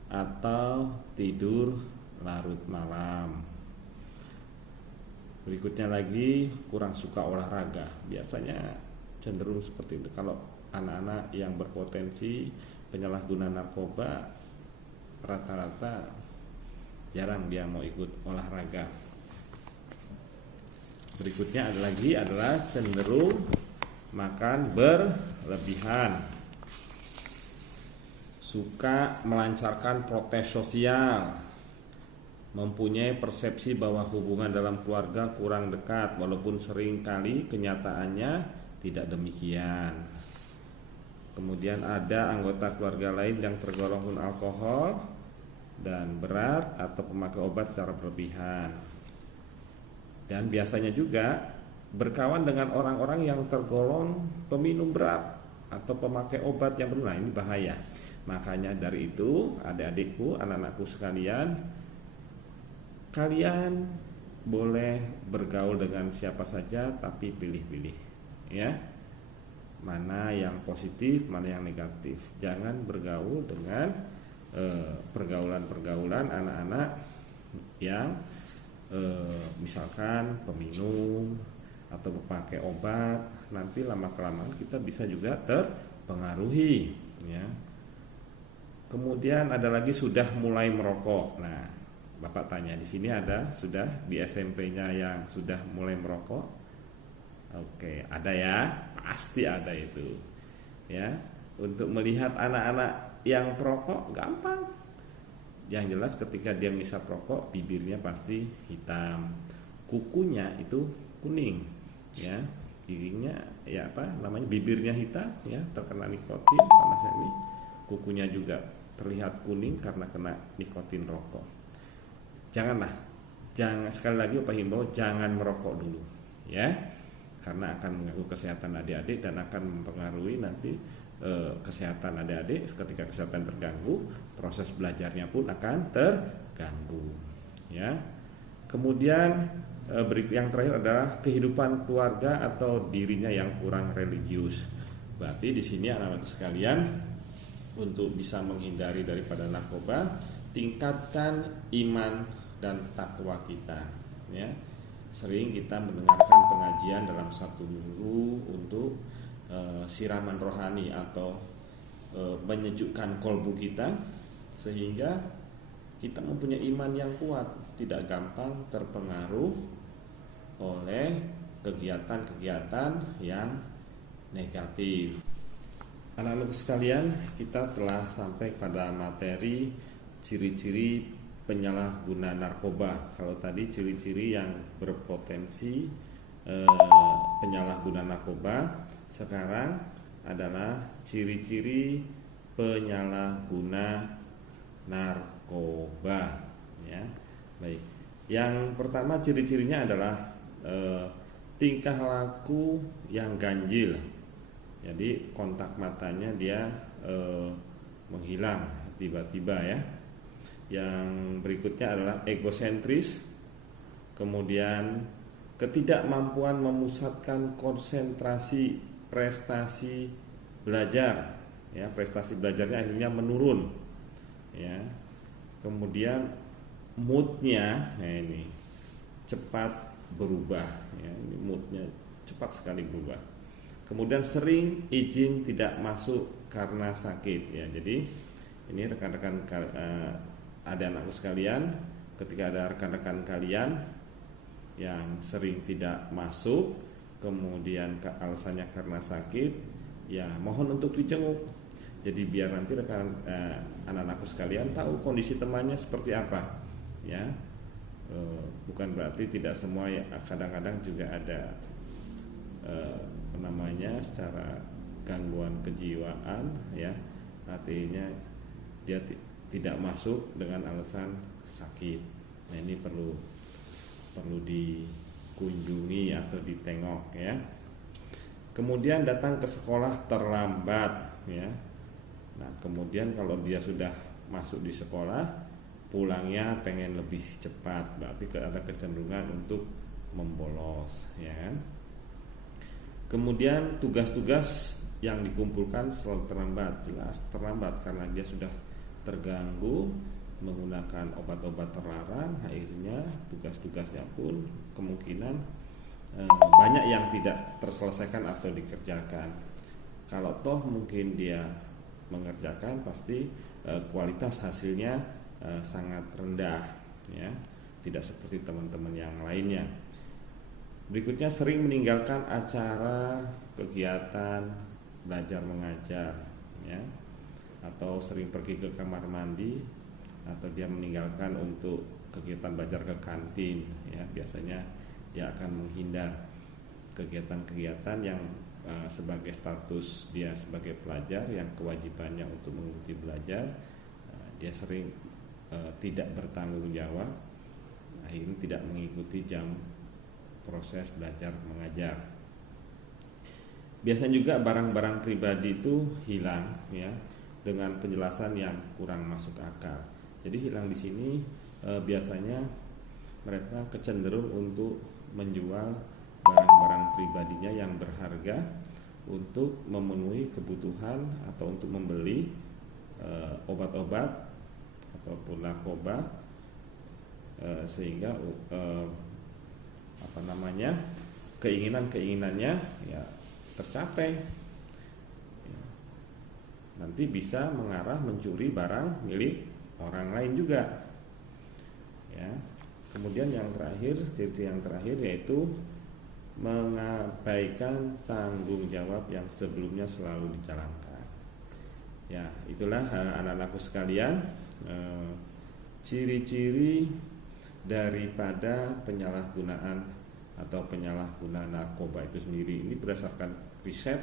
atau tidur larut malam. Berikutnya lagi kurang suka olahraga. Biasanya cenderung seperti itu. Kalau anak-anak yang berpotensi penyalahguna narkoba, rata-rata jarang dia mau ikut olahraga. Berikutnya adalah cenderung makan berlebihan, suka melancarkan protes sosial, mempunyai persepsi bahwa hubungan dalam keluarga kurang dekat, walaupun sering kali kenyataannya tidak demikian. Kemudian ada anggota keluarga lain yang tergolong alkohol dan berat atau pemakai obat secara berlebihan. Dan biasanya juga berkawan dengan orang-orang yang tergolong peminum berat atau pemakai obat yang benar. Ini bahaya. Makanya dari itu, adik-adikku, anak-anakku sekalian, kalian boleh bergaul dengan siapa saja, tapi pilih-pilih, ya. Mana yang positif, mana yang negatif. Jangan bergaul dengan pergaulan-pergaulan anak-anak yang misalkan peminum atau memakai obat. Nanti lama-kelamaan kita bisa juga terpengaruhi, ya. Kemudian ada lagi sudah mulai merokok. Nah, Bapak tanya, di sini ada sudah di SMP-nya yang sudah mulai merokok? Oke, ada ya, pasti ada itu. Ya, untuk melihat anak-anak yang perokok gampang. Yang jelas ketika dia ngisap rokok, bibirnya pasti hitam, kukunya itu kuning, ya, giginya ya bibirnya hitam, ya, terkena nikotin panasnya ini, kukunya juga terlihat kuning karena kena nikotin rokok. Jangan sekali lagi Pak himbau, jangan merokok dulu, ya, karena akan mengganggu kesehatan adik-adik dan akan mempengaruhi nanti kesehatan adik-adik. Ketika kesehatan terganggu, proses belajarnya pun akan terganggu, ya. Kemudian yang terakhir adalah kehidupan keluarga atau dirinya yang kurang religius. Berarti di sini anak-anak sekalian, untuk bisa menghindari daripada narkoba, tingkatkan iman dan takwa kita, ya. Sering kita mendengarkan pengajian dalam satu minggu untuk siraman rohani atau menyejukkan kolbu kita, sehingga kita mempunyai iman yang kuat, tidak gampang terpengaruh oleh kegiatan-kegiatan yang negatif. Anak-anak sekalian, kita telah sampai pada materi ciri-ciri penyalahguna narkoba. Kalau tadi ciri-ciri yang berpotensi penyalahguna narkoba, sekarang adalah ciri-ciri penyalahguna narkoba, ya. Baik. Yang pertama ciri-cirinya adalah tingkah laku yang ganjil. Jadi kontak matanya dia menghilang tiba-tiba, ya. Yang berikutnya adalah egosentris, kemudian ketidakmampuan memusatkan konsentrasi prestasi belajar, ya, prestasi belajarnya akhirnya menurun, ya. Kemudian moodnya, nah ini cepat berubah, ya, ini moodnya cepat sekali berubah. Kemudian sering izin tidak masuk karena sakit, ya. Jadi ini rekan-rekan ada anakku sekalian, ketika ada rekan-rekan kalian yang sering tidak masuk, kemudian alasannya karena sakit, ya mohon untuk dijenguk. Jadi biar nanti rekan anak-anakku sekalian tahu kondisi temannya seperti apa, ya. Bukan berarti tidak semua, ya, kadang-kadang juga ada secara gangguan kejiwaan, ya, artinya dia tidak masuk dengan alasan sakit. Nah, ini perlu dikunjungi atau ditengok, ya. Kemudian datang ke sekolah terlambat, ya. Nah, kemudian kalau dia sudah masuk di sekolah, pulangnya pengen lebih cepat, berarti ada kecenderungan untuk membolos, ya kan? Kemudian tugas-tugas yang dikumpulkan selalu terlambat, jelas terlambat karena dia sudah terganggu menggunakan obat-obat terlarang, akhirnya tugas-tugasnya pun kemungkinan banyak yang tidak terselesaikan atau dikerjakan. Kalau toh mungkin dia mengerjakan, pasti kualitas hasilnya sangat rendah, ya, tidak seperti teman-teman yang lainnya. Berikutnya, sering meninggalkan acara kegiatan belajar mengajar, ya, atau sering pergi ke kamar mandi, atau dia meninggalkan untuk kegiatan belajar ke kantin, ya, biasanya dia akan menghindar kegiatan-kegiatan yang sebagai status dia sebagai pelajar yang kewajibannya untuk mengikuti belajar, dia sering tidak bertanggung jawab, akhirnya tidak mengikuti jam proses belajar mengajar. Biasanya juga barang-barang pribadi itu hilang, ya, dengan penjelasan yang kurang masuk akal. Jadi hilang di sini biasanya mereka kecenderung untuk menjual barang-barang pribadinya yang berharga untuk memenuhi kebutuhan atau untuk membeli obat-obat ataupun narkoba, sehingga keinginan-keinginannya ya tercapai, ya, nanti bisa mengarah mencuri barang milik orang lain juga, ya. Kemudian yang terakhir, ciri yang terakhir yaitu mengabaikan tanggung jawab yang sebelumnya selalu dijalankan. Ya, itulah anak-anakku sekalian, ciri-ciri daripada penyalahgunaan atau penyalahgunaan narkoba itu sendiri. Ini berdasarkan riset,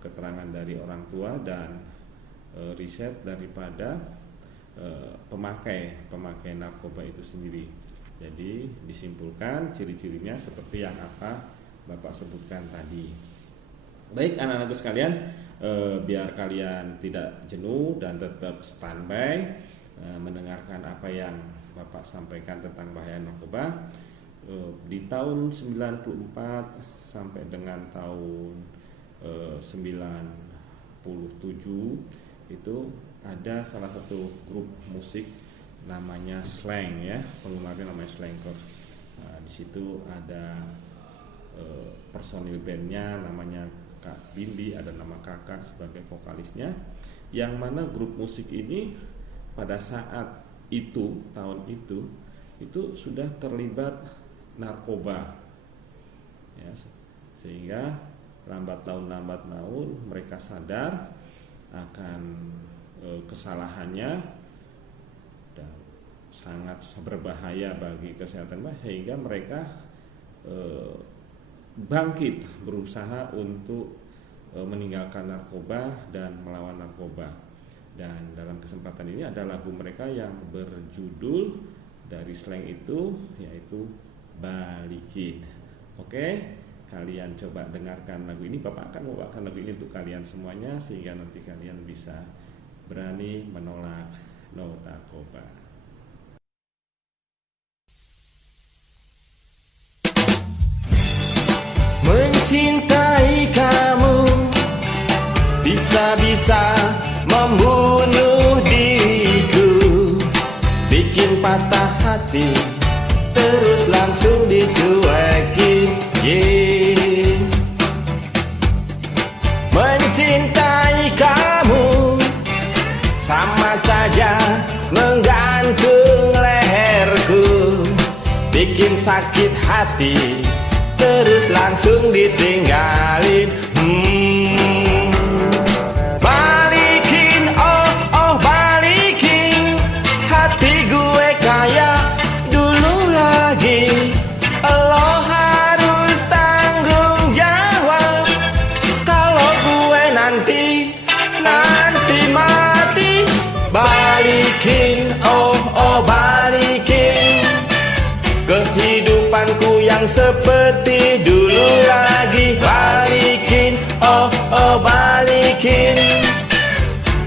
keterangan dari orang tua, dan riset daripada pemakai narkoba itu sendiri. Jadi disimpulkan ciri-cirinya seperti yang apa Bapak sebutkan tadi. Baik anak-anakku sekalian, biar kalian tidak jenuh dan tetap standby mendengarkan apa yang Bapak sampaikan tentang bahaya narkoba. Di tahun 94 sampai dengan tahun 97 itu ada salah satu grup musik namanya Slank, ya, penggemarnya namanya Slankers. Nah, di situ ada personil bandnya namanya Kak Bimbi, ada nama kakak sebagai vokalisnya, yang mana grup musik ini pada saat itu, tahun itu sudah terlibat narkoba, ya, sehingga lambat laun mereka sadar akan kesalahannya dan sangat berbahaya bagi kesehatan mereka, sehingga mereka bangkit berusaha untuk meninggalkan narkoba dan melawan narkoba. Dan dalam kesempatan ini ada lagu mereka yang berjudul dari Slank itu, yaitu Balikin. Oke, kalian coba dengarkan lagu ini. Bapak akan membawakan lagu ini untuk kalian semuanya, sehingga nanti kalian bisa berani menolak narkoba. Mencintai kamu bisa-bisa membunuh diriku, bikin patah hati, terus langsung dicuekin, yeah. Mencintai kamu sama saja menggantung leherku, bikin sakit hati, terus langsung ditinggalin. Balikin, oh balikin, hati gue kayak dulu lagi. Lo harus tanggung jawab kalau gue nanti mati. Balikin, oh balikin kehidupanku yang seperti dulu lagi. Balikin, oh balikin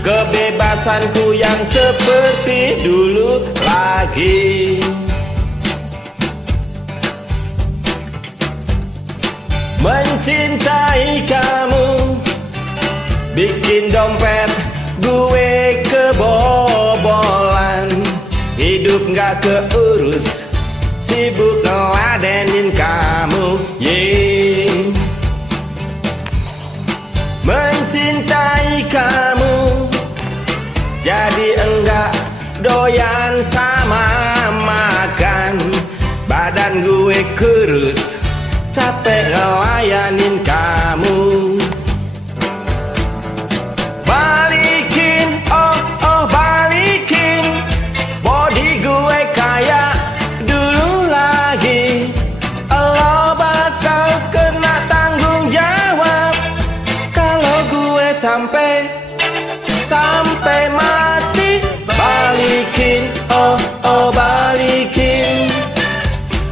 kebebasanku yang seperti dulu lagi. Mencintai kamu bikin dompet gue kebobolan, hidup gak keurus, sibuk ngeladenin kamu, yeah. Mencintai kamu, jadi enggak doyan sama makan. Badan gue kurus, capek ngelayanin kamu. Balikin, oh oh balikin, body gue kayak dulu lagi. Lo bakal kena tanggung jawab kalau gue sampai mati. Balikin, oh oh balikin,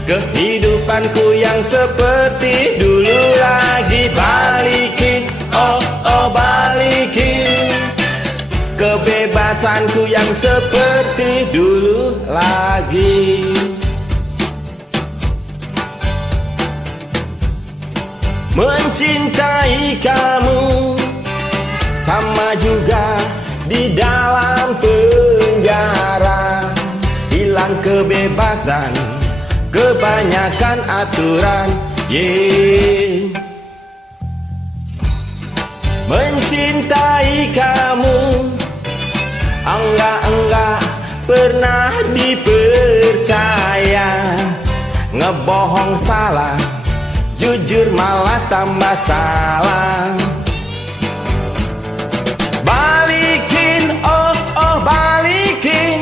kehidupanku yang seperti dulu lagi. Balikin, oh oh balikin, kebebasanku yang seperti dulu lagi. Mencintai kamu sama juga di dalam penjara, hilang kebebasan, kebanyakan aturan, yeah. Mencintai kamu enggak pernah dipercaya, ngebohong salah, jujur malah tambah salah. Balikin, oh oh balikin,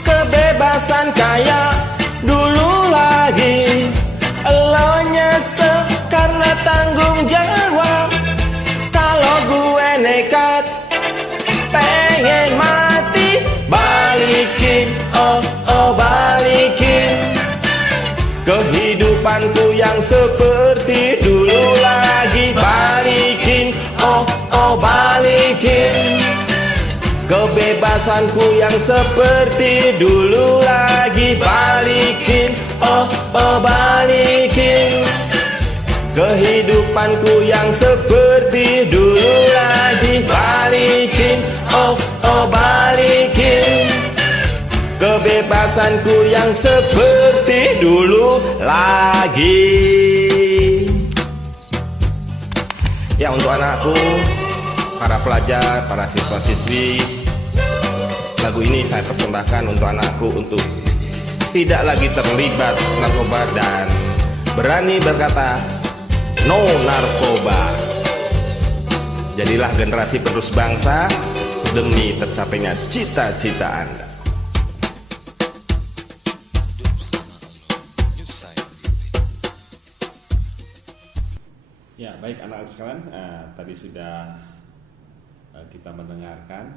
kebebasan kayak dulu lagi. Lo nyesel karena tanggung jawab, kalau gue nekat pengen mati. Balikin, oh oh balikin, kehidupanku yang seperti dulu lagi. Balikin, oh oh balikin, kebebasanku yang seperti dulu lagi. Balikin, oh oh balikin, kehidupanku yang seperti dulu lagi. Balikin, oh oh balikin, kebebasanku yang seperti dulu lagi. Ya, untuk anakku, para pelajar, para siswa-siswi, lagu ini saya persembahkan untuk anakku untuk tidak lagi terlibat narkoba dan berani berkata no narkoba. Jadilah generasi penerus bangsa demi tercapainya cita-cita Anda. Ya, baik anak-anak sekalian, tadi sudah kita mendengarkan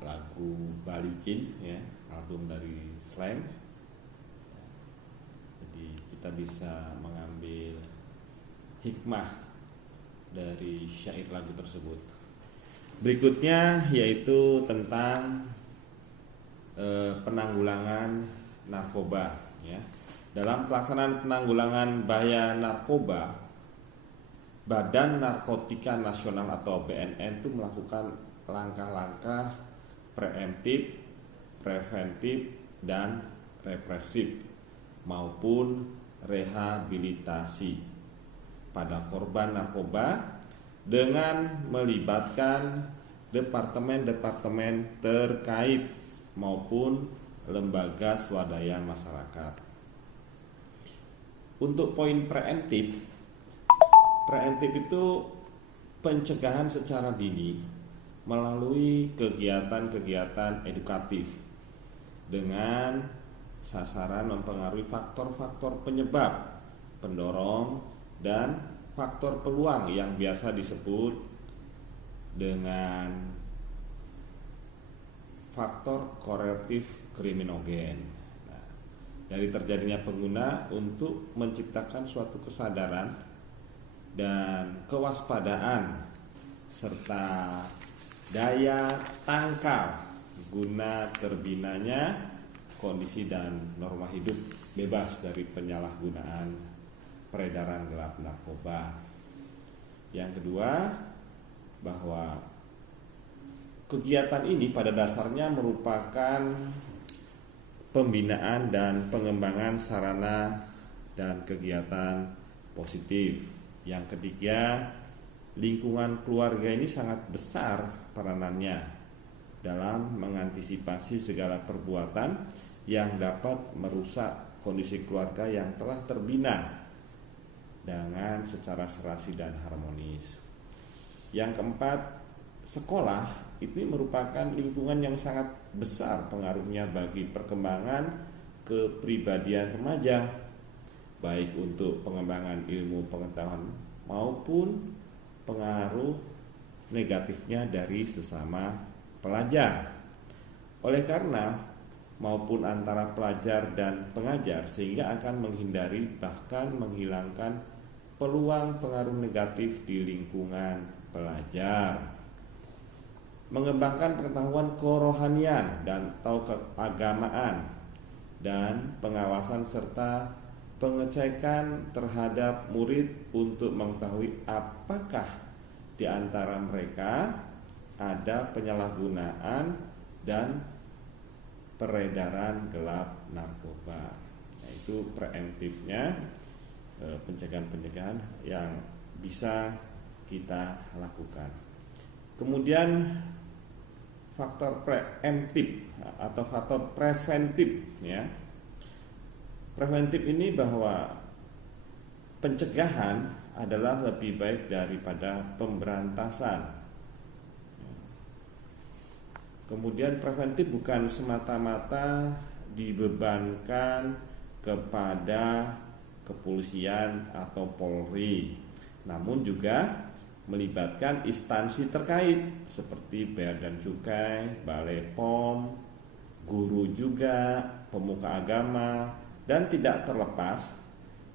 lagu Balikin, ya, album dari Slang. Jadi kita bisa mengambil hikmah dari syair lagu tersebut. Berikutnya yaitu tentang penanggulangan narkoba, ya. Dalam pelaksanaan penanggulangan bahaya narkoba, Badan Narkotika Nasional atau BNN itu melakukan langkah-langkah preemptif, preventif, dan represif maupun rehabilitasi pada korban narkoba dengan melibatkan departemen-departemen terkait maupun lembaga swadaya masyarakat. Untuk poin preemptif itu pencegahan secara dini melalui kegiatan-kegiatan edukatif dengan sasaran mempengaruhi faktor-faktor penyebab, pendorong, dan faktor peluang yang biasa disebut dengan faktor korelatif kriminogen. Dari terjadinya pengguna untuk menciptakan suatu kesadaran dan kewaspadaan serta daya tangkal guna terbinanya kondisi dan norma hidup bebas dari penyalahgunaan peredaran gelap narkoba. Yang kedua, bahwa kegiatan ini pada dasarnya merupakan pembinaan dan pengembangan sarana dan kegiatan positif. Yang ketiga, lingkungan keluarga ini sangat besar peranannya dalam mengantisipasi segala perbuatan yang dapat merusak kondisi keluarga yang telah terbina dengan secara serasi dan harmonis. Yang keempat, sekolah itu merupakan lingkungan yang sangat besar pengaruhnya bagi perkembangan kepribadian remaja, baik untuk pengembangan ilmu pengetahuan maupun pengaruh negatifnya dari sesama pelajar. Oleh karena maupun antara pelajar dan pengajar, sehingga akan menghindari bahkan menghilangkan peluang pengaruh negatif di lingkungan pelajar. Mengembangkan pengetahuan kerohanian dan atau keagamaan dan pengawasan serta pengecekan terhadap murid untuk mengetahui apakah di antara mereka ada penyalahgunaan dan peredaran gelap narkoba. Nah, itu preemptifnya, pencegahan-pencegahan yang bisa kita lakukan. Kemudian faktor preemptif atau faktor preventif, ya. Preventif ini bahwa pencegahan adalah lebih baik daripada pemberantasan. Kemudian preventif bukan semata-mata dibebankan kepada kepolisian atau Polri, namun juga melibatkan instansi terkait seperti Bea dan Cukai, Balai POM, guru juga, pemuka agama, dan tidak terlepas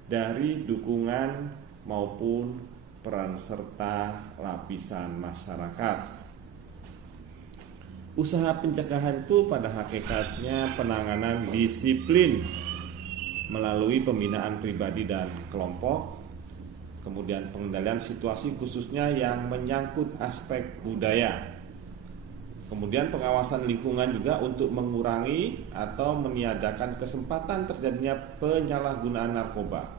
dari dukungan maupun peran serta lapisan masyarakat. Usaha pencegahan itu pada hakikatnya penanganan disiplin melalui pembinaan pribadi dan kelompok, kemudian pengendalian situasi khususnya yang menyangkut aspek budaya, kemudian pengawasan lingkungan juga untuk mengurangi atau meniadakan kesempatan terjadinya penyalahgunaan narkoba.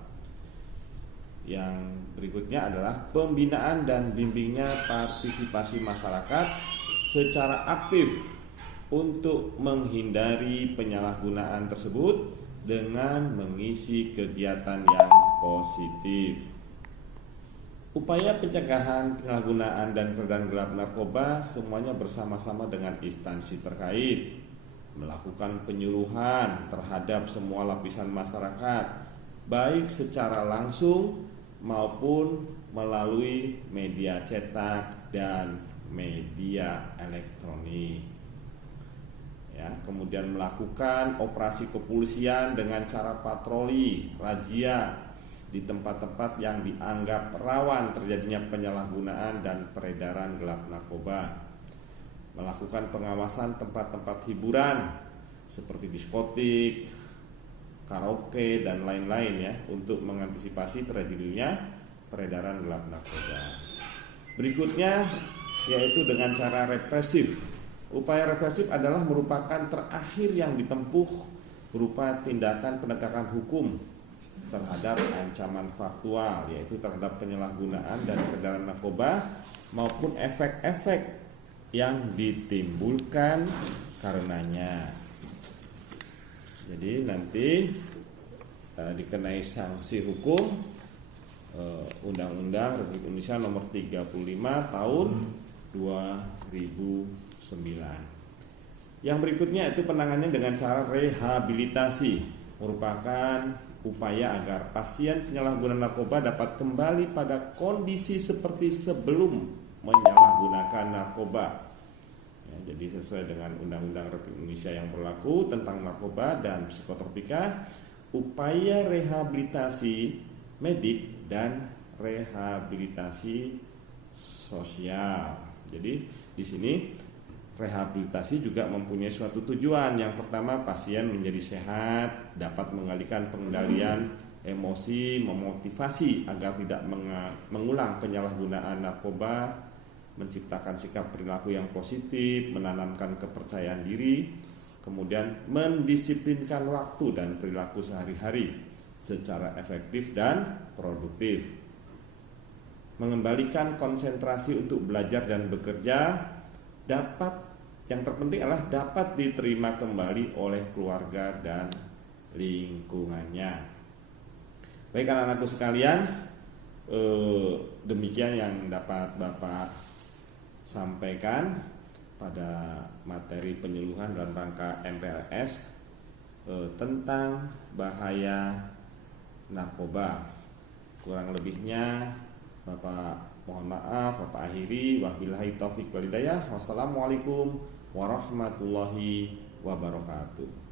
Yang berikutnya adalah pembinaan dan bimbingnya partisipasi masyarakat secara aktif untuk menghindari penyalahgunaan tersebut dengan mengisi kegiatan yang positif. Upaya pencegahan penyalahgunaan dan peredaran gelap narkoba semuanya bersama-sama dengan instansi terkait, melakukan penyuluhan terhadap semua lapisan masyarakat, baik secara langsung maupun melalui media cetak dan media elektronik. Ya, kemudian melakukan operasi kepolisian dengan cara patroli, razia di tempat-tempat yang dianggap rawan terjadinya penyalahgunaan dan peredaran gelap narkoba. Melakukan pengawasan tempat-tempat hiburan seperti diskotik, karaoke, dan lain-lain ya, untuk mengantisipasi terjadinya peredaran gelap narkoba. Berikutnya yaitu dengan cara represif. Upaya represif adalah merupakan terakhir yang ditempuh berupa tindakan penegakan hukum terhadap ancaman faktual, yaitu terhadap penyalahgunaan dan peredaran narkoba maupun efek-efek yang ditimbulkan karenanya. Jadi nanti dikenai sanksi hukum Undang-Undang Republik Indonesia Nomor 35 Tahun 2009. Yang berikutnya itu penanganannya dengan cara rehabilitasi, merupakan upaya agar pasien penyalahguna narkoba dapat kembali pada kondisi seperti sebelum menyalahgunakan narkoba. Ya, jadi sesuai dengan Undang-Undang Republik Indonesia yang berlaku tentang narkoba dan psikotropika, upaya rehabilitasi medik dan rehabilitasi sosial. Jadi di sini rehabilitasi juga mempunyai suatu tujuan. Yang pertama, pasien menjadi sehat, dapat mengalihkan pengendalian emosi, memotivasi agar tidak mengulang penyalahgunaan narkoba, menciptakan sikap perilaku yang positif, menanamkan kepercayaan diri, kemudian mendisiplinkan waktu dan perilaku sehari-hari secara efektif dan produktif, mengembalikan konsentrasi untuk belajar dan bekerja, yang terpenting adalah dapat diterima kembali oleh keluarga dan lingkungannya. Baik anak-anakku sekalian, demikian yang dapat Bapak sampaikan pada materi penyuluhan dalam rangka MPLS tentang bahaya narkoba. Kurang lebihnya Bapak mohon maaf, Bapak akhiri. Wabillahi taufik wal hidayah. Wassalamualaikum warahmatullahi wabarakatuh.